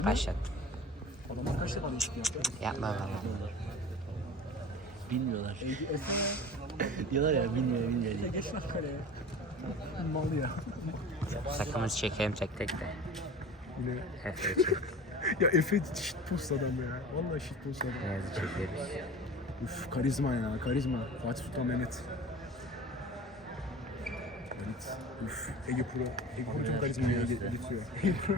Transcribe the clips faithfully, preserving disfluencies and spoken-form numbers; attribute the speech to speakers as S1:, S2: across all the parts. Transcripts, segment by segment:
S1: Başlattım.
S2: Adamlar kaç defa değişiklik yaptı?
S1: Yapma bana.
S3: Bilmiyorlar.
S2: Esene.
S3: Diyorlar ya bilmiyor bilmiyor diye.
S2: Geç lan kaleye. Mal ya.
S1: Sakımızı çekelim tek tek de.
S2: Yine.
S1: Efe'yi çek.
S2: Ya Efe shitpost adam ya. Vallahi shitpost adam.
S1: Beyazı çekeriz.
S2: Uf karizma ya karizma. Fatih Sultan Mehmet. Evet. Uf Ege Pro. Ege Pro çok karizma ya. Getiriyor. Ege Pro.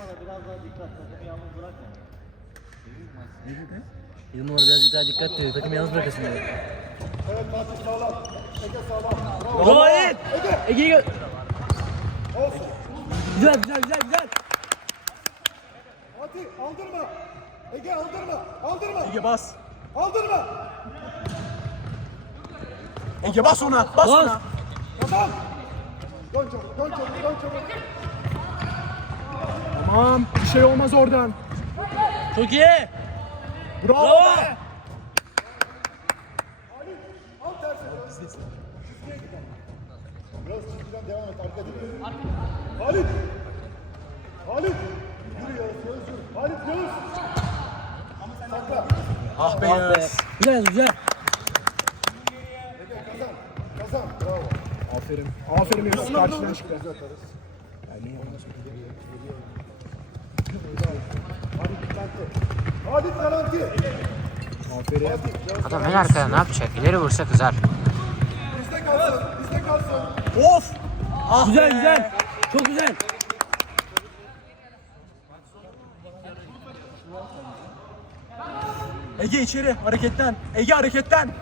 S2: Ne dedi?
S3: yirmi numara birazcık daha dikkat diyor. Takım yalnız bırakasın diyor.
S4: Evet Fatih sağlam. Ege sağlam. Bravo.
S3: Bravo Ege!
S4: Ege.
S3: Ege'yi gö...
S4: Olsun.
S3: Güzel güzel güzel güzel.
S4: Fatih aldırma. Ege aldırma. Aldırma.
S2: Ege bas.
S4: Aldırma.
S2: Ege bas ona. Bas
S3: Bas.
S2: ona.
S4: Kazan. Dön çabuk. Dön çabuk. Dön çabuk.
S2: Tamam. Bir şey olmaz oradan.
S3: Çok iyi.
S2: Bravo.
S3: Bravo.
S2: be.
S4: Al tersi. Çizgiye gidelim. Biraz çizgiden devam et. Arka dönüyor. Halit. Halit. Yürü Yağız. Yağız yürü. Halit Yağız. Sakla.
S2: Ah be
S3: Ah be.
S2: Yağız.
S3: Güzel güzel.
S4: Ege kazan. Kazan. Bravo.
S2: Aferin. Aferin Yağız. Karşıdan çıktı.
S4: Güzel atarız. Halit garanti. Halit garanti.
S2: Aferin.
S4: Fatih. Yağız.
S1: Adam en arkada ne yapacak? İleri vursa kızar.
S4: Bizde kalsın. Bizde kalsın.
S2: Of. Ah
S3: Güzel
S2: be.
S3: güzel. Çok güzel.
S2: Ege içeri hareketten. Ege hareketten.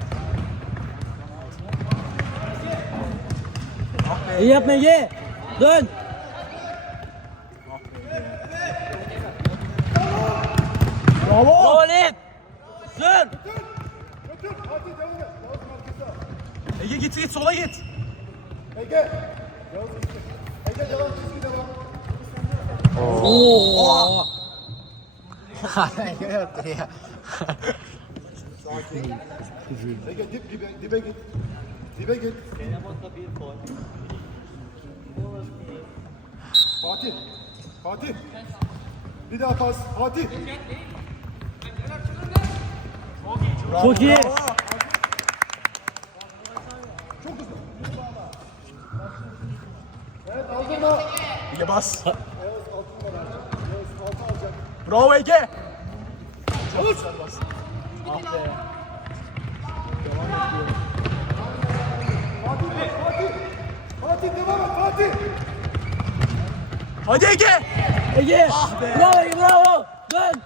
S2: Ah be.
S3: İyi yapma Ege. Dön.
S2: Bravo.
S3: Bravo Halit. Dön.
S4: Götür. Fatih devam et. Yağız merkeze.
S2: Ege git git sola git.
S4: Ege. Yağız çizgi. Ege devam. Çizgi devam.
S3: Oo.
S1: Ege yaptı ya.
S4: Ege dip dibe, dibe git. Dibe git. Fatih. Fatih. Bir daha pas. Fatih.
S3: Çok iyi.
S2: Bravo.
S4: Çok hızlı. Evet aldırma.
S2: Ege bas.
S4: Yağız altın var alacak. Yağız altı alacak.
S2: Bravo Ege.
S4: Çalış.
S2: Ah be.
S4: Fatih bak, Fatih. Fatih devam et Fatih.
S2: Hadi Ege.
S3: Ege.
S2: Ah be.
S3: Bravo Ege bravo. Dön.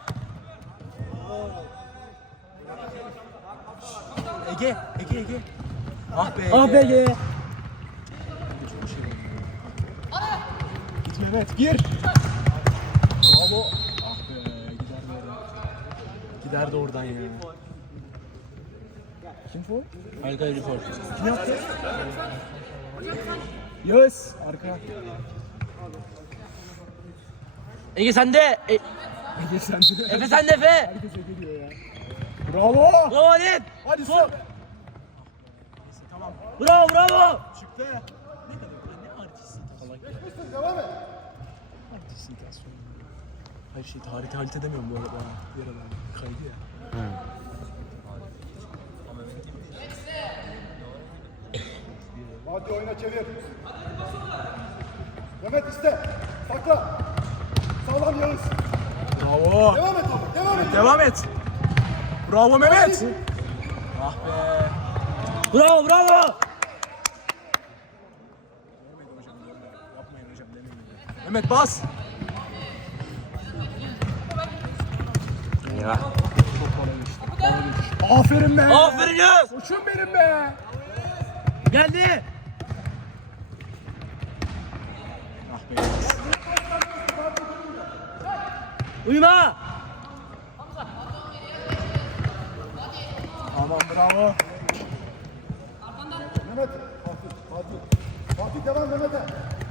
S2: Ege. Ege Ege. Ah be Ege.
S3: Ah be Ege.
S2: Git Mehmet gir. Bravo. Ah be gider de oradan. Gider de oradan ya. Kim bu?
S3: Harika bir for.
S2: Kim yaptı? Yağız. Arka.
S3: Ege sende. E,
S2: Ege sende.
S3: Efe sende Efe.
S2: Herkes Ege diyor ya. Bravo.
S3: Bravo Halit.
S2: Hadi
S3: Sol.
S2: sol. Neyse tamam.
S3: Bravo bravo.
S2: Çıktı. Ne kadar ne artistin salak ya.
S4: Geçmişsin devam et.
S2: Artistin tasvir. Hayır şey harita harita edemiyorum bu arada. Bir ara kaydı ya.
S4: Fatih oyuna çevir. Mehmet iste. Sakla. Sağlam Yağız.
S2: Bravo.
S4: Devam et oğlum. Devam et.
S2: Devam et. Bravo Mehmet. Ah be.
S3: Bravo bravo.
S2: Yapmayın hocam demeyin. Mehmet bas.
S1: Eyvah.
S2: Aferin be.
S3: Aferin Yağız.
S2: Koçum benim be.
S3: Geldi.
S2: Ah be.
S3: Uyuma.
S2: Aman bravo.
S4: Mehmet. Fatih. Fatih. Fatih devam Mehmet'e.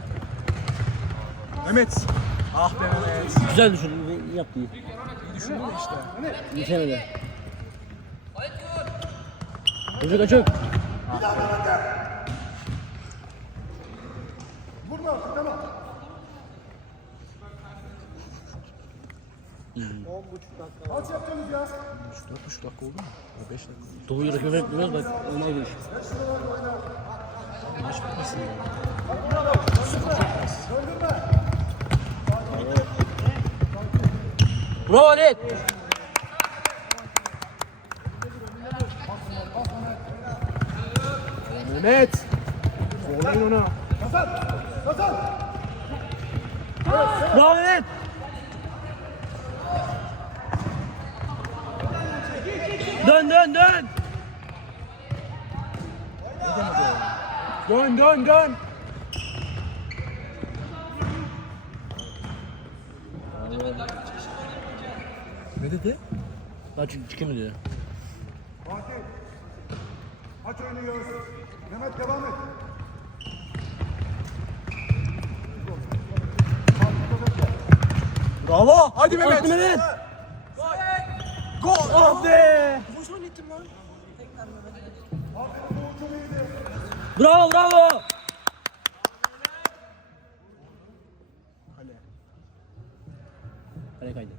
S2: Mehmet. Ah be Mehmet.
S3: Güzel düşün. Yaptı iyi.
S2: İyi düşündün de işte.
S3: Geçemedi. Çocuk açık.
S4: Vurma artık tamam. Kaç yapacaksınız ya?
S2: dört buçuk dakika oldu mu? beş dakika.
S3: Doğuyu rakip etmiyoruz bak. Olmaz bu iş.
S2: Maç bitmesin ya.
S3: Bravo Halit.
S2: Mehmet. Zorlayın ona.
S4: Kazan! Kazan!
S3: Bravo Halit. Dön dön dön.
S2: Dön dön dön. Ne dedi?
S3: Daha çık çıkayım diyor.
S4: Fatih! Aç oyunu Yağız. Mehmet devam et.
S2: Bravo. Hadi Mehmet.
S3: Hadi Mehmet.
S2: Gol. Ah be.
S3: Bravo bravo.
S2: Kale.
S3: Kale kaydı.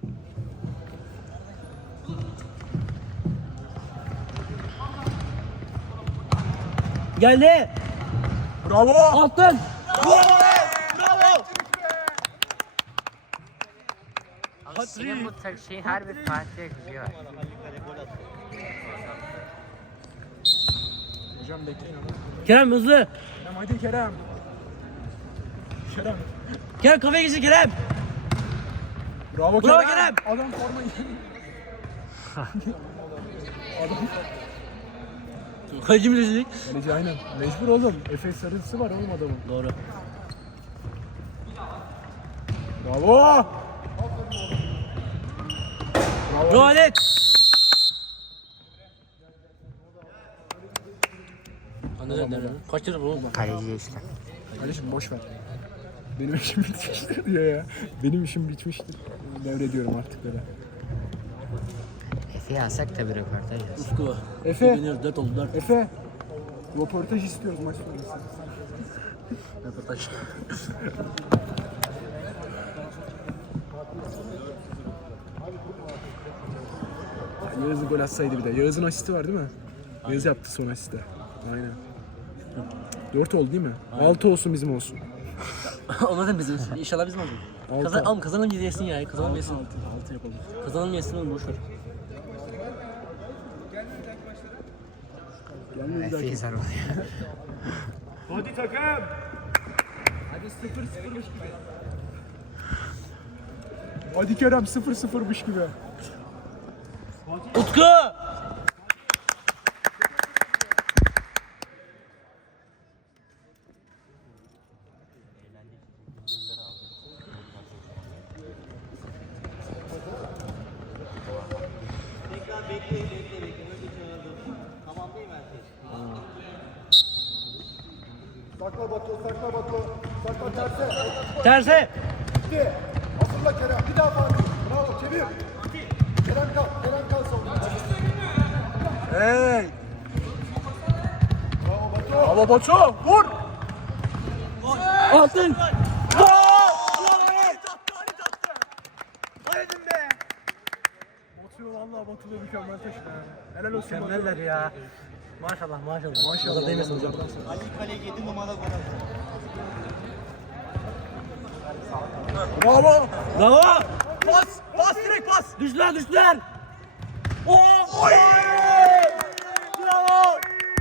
S3: Geldi.
S2: Bravo.
S3: Altın.
S2: Bravo.
S1: Ama senin bu tek şeyin her bir farklı gücü var.
S2: Hocam bekleyin ama.
S3: Kerem hızlı.
S2: Kerem hadi Kerem. Kerem.
S3: Kerem kafaya geçir Kerem.
S2: Bravo Kerem.
S3: Bravo Kerem.
S2: Adam formayı. Adam.
S3: Kaleci mi dedik?
S2: Kaleci aynen. Mecbur oğlum. Efes sarısı var oğlum adamın.
S3: Doğru.
S2: Bravo. Bravo.
S3: Bravo Halit. Anladın mı? Kaç lira bu?
S1: Kaleci işte.
S2: Kardeşim boş ver. Benim işim bitmiştir diyor ya. Benim işim bitmiştir. Devrediyorum artık böyle.
S1: Efe'yi alsak da bir röportaj yaz.
S3: Ufku.
S2: Efe.
S3: Yeniyoruz. Dört oldu dört.
S2: Efe. Röportaj istiyoruz maç sonrası.
S3: Röportaj.
S2: Yağız'ın gol atsaydı bir de. Yağız'ın asisti var değil mi? Yağız yaptı son asisti. Aynen. dört oldu değil mi? altı olsun bizim olsun.
S3: Onlar da bizim. İnşallah bizim olacak.
S2: Altı.
S3: Kazan, oğlum kazanalım yesin ya. Kazanalım yesin.
S2: altı yapalım.
S3: Kazanalım yesin oğlum boş ver.
S2: Gelme bir
S1: Efe'yi
S2: dakika.
S1: zar oluyor.
S2: Hadi takım. Hadi sıfır sıfırmış gibi. Hadi Kerem sıfır sıfırmış gibi.
S3: Utku!
S4: Sakla Batu, sakla Batu. Sakla terse.
S3: Terse!
S4: Gitti. Hazırla Kerem. Bir daha Fatih. Bravo, çevir. Kerem kal, Kerem kal sonra.
S2: Hey!
S4: Bravo Batu.
S2: Bravo Batu! Vur!
S3: Altın!
S2: Batu valla Batu da mükemmel taşıdı yani. Helal olsun Batu.
S3: Mükemmeller ya. Maşallah maşallah.
S2: Maşallah değmesin hocam.
S5: Ali Kale yedi numara gol attı.
S2: Bravo!
S3: Bravo!
S2: Pas! Pas direkt pas!
S3: Düştüler düştüler! Oo!
S2: Oy!
S3: Bravo!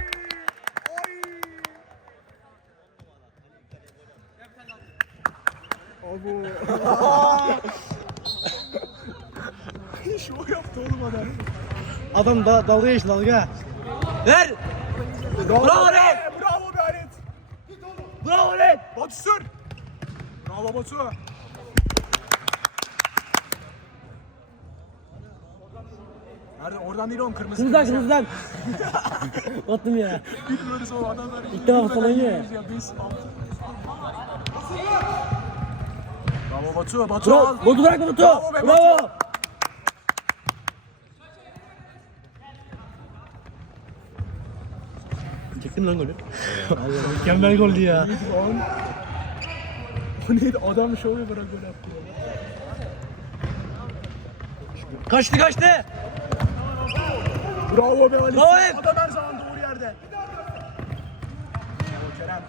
S2: Abo! Şov yaptı oğlum adam.
S3: Adam da dalga geçti dalga. Ver!
S2: Bravo,
S3: Bravo
S2: be!
S3: Halit!
S2: Bravo be Halit!
S3: Bravo Halit!
S2: Batu sür! Bravo Batu! Nerede? Oradan değil oğlum kırmızı.
S3: Kırmızıdan kırmızıdan. Battım ya.
S2: Bilmiyoruz o adamlar.
S3: İlk defa falan ya.
S2: Biz. Bravo Batu, Batu al.
S3: Bravo! Botu bırakma Botu!
S2: Bravo be
S3: Bravo!
S2: Batu.
S3: Çektim lan golü. Mükemmel goldü ya.
S2: O neydi? Adam şov yaparak gol attı.
S3: Kaçtı kaçtı.
S2: Bravo be Ali.
S3: Bravo Ev.
S2: Adam her zaman doğru yerde. Bravo Kerem.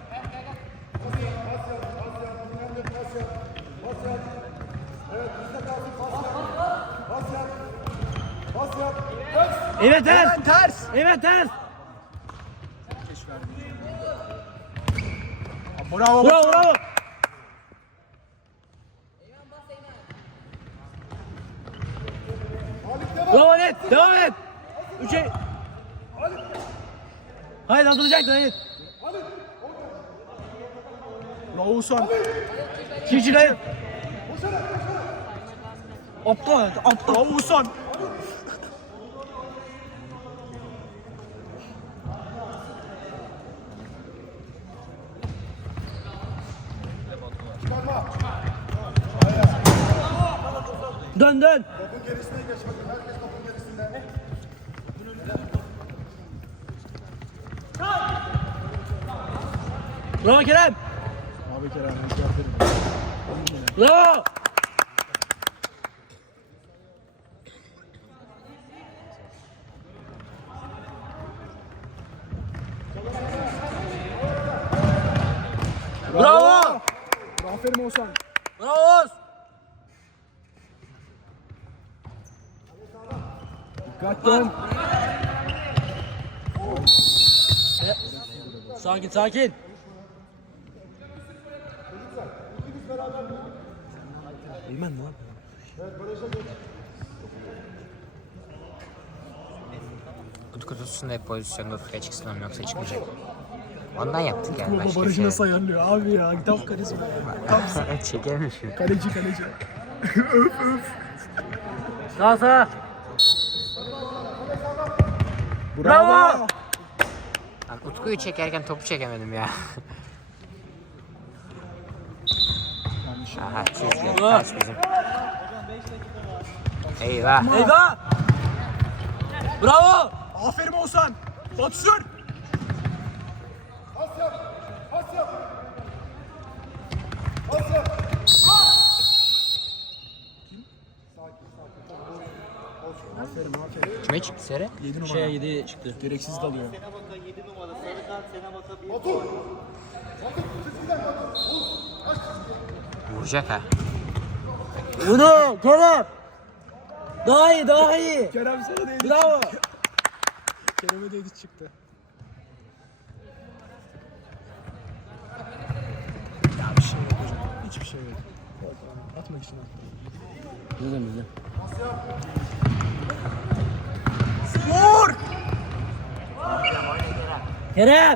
S3: Evet ters.
S2: Eren ters.
S3: Evet ters.
S2: Geç verdi. Bravo.
S3: Bravo bravo. Bravo net. Devam et. Üçe. Hayır atılacaktın hayır.
S2: Bravo Oğuzhan.
S3: Çiğ hayır. Aptal aptal.
S2: Bravo Oğuzhan.
S3: Dön dön.
S4: Topun gerisine geç bakın. Herkes topun gerisinde.
S3: Bravo Kerem.
S2: Abi Kerem. Aferin.
S3: Bravo. Bravo.
S2: Aferin Oğuzhan.
S3: Bravo. Oğuz.
S2: Dikkat dön.
S3: Sakin sakin. Bilmem lan.
S1: Utku tutsun da hep pozisyonda Utku'ya çıksın ama yoksa çıkmayacak. Ondan yaptık yani
S2: Baba
S1: başka bir
S2: barajı
S1: şey.
S2: nasıl ayarlıyor abi ya. Tam karizma ya.
S1: Çekemiş mi?
S2: Kaleci kaleci.
S3: Sağ sağ.
S2: Bravo.
S1: Lan Utku'yu çekerken topu çekemedim ya. Aha çizgi. Kaç bizim. Eyvah.
S3: Eyvah. Bravo.
S2: Aferin Oğuzhan. Batu sür.
S4: Pas yap. Pas yap. Pas yap.
S2: Aferin aferin.
S1: Kime çıktı Sere?
S2: yedi numara.
S3: Şey yedi çıktı.
S2: Gereksiz dalıyor.
S5: Sene baka yedi numara sarı kart sene baka bir.
S4: Batu. Batu. Çizgiden Batu. Vur. Aç çizgiyi.
S1: Vuracak ha.
S3: Bunu Kerem. Daha iyi daha iyi.
S2: Kerem sana değdi.
S3: Bravo.
S2: Kerem'e değdi çıktı. Ya bir şey yok hocam. Hiçbir şey yok. Atmak için attım.
S3: Güzel güzel.
S2: Vur!
S3: Kerem.
S2: Abi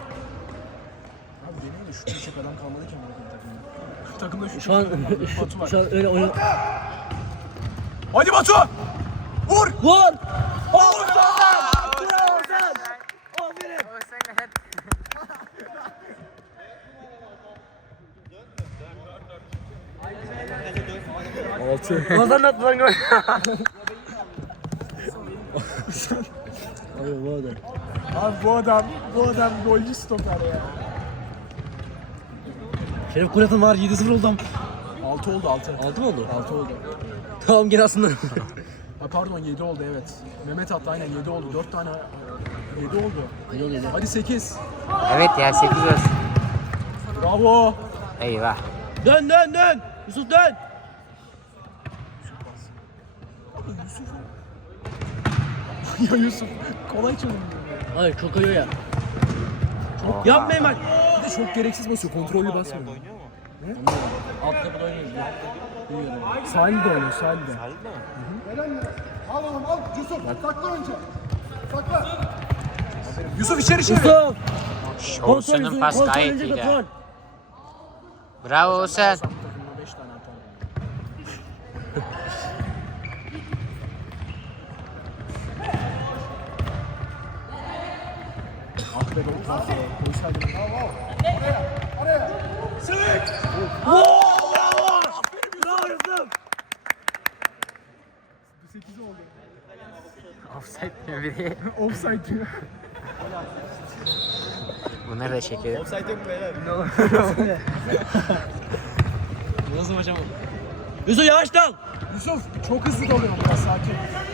S2: benim de şu düşecek adam kalmadı ki bu takımda. Takımda şu
S3: Şu an
S2: Batu var.
S3: şu an öyle oyun.
S2: Hadi Batu! Vur!
S3: Vur.
S2: Oğuzhan!
S3: Bravo sen. Aferin.
S2: Altı.
S3: Ozan attı lan gol. Hayır bu adam.
S2: Abi bu adam, bu adam golcü stoper ya.
S3: Şeref Kurat'ın var yedi sıfır oldu.
S2: Altı oldu altı.
S3: altı mı oldu?
S2: Altı oldu.
S3: Tamam gel aslında.
S2: Ha pardon yedi oldu evet. Mehmet attı aynen yedi oldu. dört tane yedi oldu. Hadi sekiz.
S1: Evet ya sekiz olsun.
S2: Bravo.
S1: Eyvah.
S3: Dön dön dön. Yusuf dön.
S2: Ya Yusuf kolay çalındı.
S3: Hayır çok ayıyor ya.
S1: Oha.
S3: Yapmayın bak.
S2: Bir de çok gereksiz basıyor. Kontrollü basmıyor.
S3: Alt kapıda oynuyor.
S2: Sahilde oynuyor sahilde.
S4: Eren ya. Al oğlum al. Yusuf. Sakla önce. Sakla.
S2: Yusuf içeri çevir.
S3: Yusuf.
S1: Şş,
S3: Kontrol
S1: Oğuzhan'ın
S3: Yusuf.
S1: pas
S3: Kontrol
S1: gayet
S3: önce
S1: iyiydi.
S3: kontrol.
S1: Bravo Oğuzhan.
S2: Takımda beş tane hata var. Ah be ben kontrol. Koysaydım.
S3: Bravo. Bravo Yusuf.
S2: sekiz oldu.
S1: Offside mi biri?
S2: Offside diyor.
S1: Bunları da çekelim.
S3: Nasıl hocam? Yusuf yavaş dal.
S2: Yusuf çok hızlı dalıyor biraz sakin.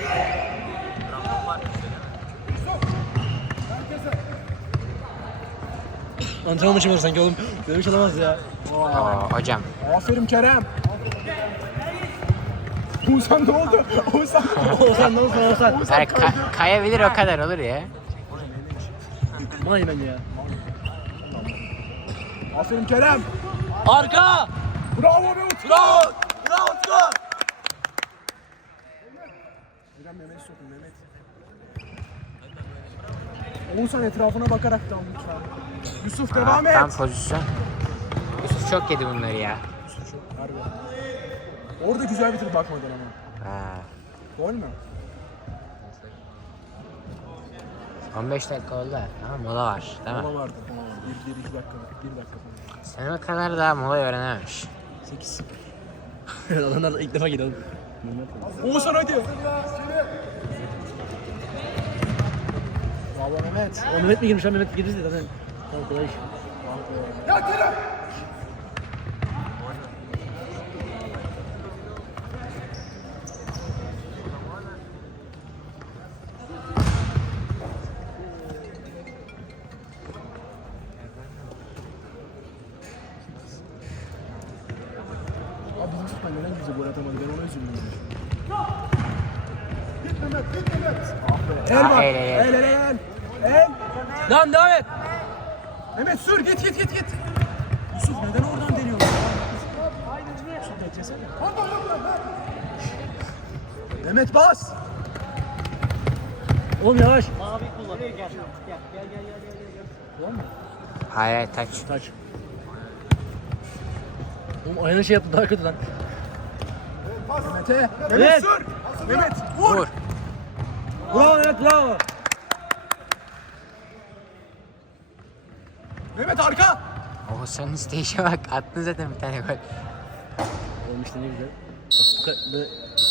S3: Antrenman maçı var sanki oğlum. Böyle bir şey olamaz ya.
S1: Oo, hocam.
S2: Aferin Kerem. Oğuzhan ne oldu? Oğuzhan.
S3: Oğuzhan ne olsun Oğuzhan.
S1: Yani ka- kayabilir o kadar olur ya.
S3: Vay ben ya.
S2: Aferin Kerem.
S3: Arka!
S2: Bravo be Utku.
S3: Bravo! Bravo Utku!
S2: Kerem Mehmet'i sokun Mehmet. Oğuzhan etrafına bakarak dal lütfen. Yusuf
S1: Aa,
S2: devam et.
S1: tam pozisyon. Yusuf çok yedi bunları ya.
S2: Harbi. Orada güzel bir tır bakmadan ama.
S1: Ha.
S2: Gol mü?
S1: on beş dakika oldu. Ama mola var değil mi?
S2: Mola vardı. Bir, bir, iki dakika. Bir dakika falan.
S1: Sen o kadar daha mola öğrenememiş.
S3: sekiz. Adamlar da ilk defa gidelim.
S2: Oğuzhan hadi. Bravo Mehmet.
S3: O Mehmet mi girmiş lan? Mehmet girmiş de zaten. Tamam kolay iş.
S4: Ya Kerem!
S2: Abi bizim tutma neden bize gol atamadı? Ben ona üzüldüm.
S4: Git Mehmet, git Mehmet!
S2: Ah be. El
S1: Aa,
S2: var.
S1: el, el,
S2: El
S1: el.
S2: el el. El.
S3: Lan devam et!
S2: Mehmet sür git git git git. Yusuf neden oradan deniyorsun? Yusuf beklesene. Mehmet bas.
S3: Oğlum yavaş.
S5: Mavi kullan. Gel gel gel gel gel gel. gel.
S1: Hayır hayır taç.
S3: Taç. Oğlum ayağına şey yaptı daha kötü lan.
S2: Mehmet'e. Mehmet
S3: Evet.
S2: sür. Mehmet vur.
S1: Vur.
S3: Bravo Mehmet bravo.
S2: Mehmet arka.
S1: Oğuzhan'ın isteyişe bak. Attın zaten bir tane gol.
S3: Oğlum işte ne güzel. Bak bu kadar. Böyle...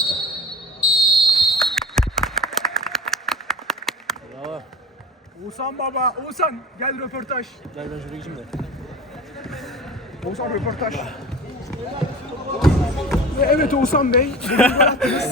S3: Bravo.
S2: Oğuzhan baba. Oğuzhan gel röportaj.
S3: Gel ben şuraya geçeyim de.
S2: Oğuzhan röportaj. Ve evet Oğuzhan Bey. bugün gol attınız.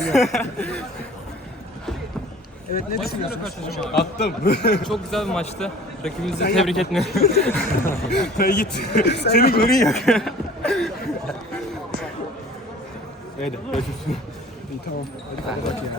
S2: Evet ne düşünüyorsunuz?
S6: Attım. Çok güzel bir maçtı. Rakibimizi tebrik etmiyorum. Sen git. Senin golün yok. Hadi, görüşürüz.
S2: İyi tamam. Hadi hadi bak ya.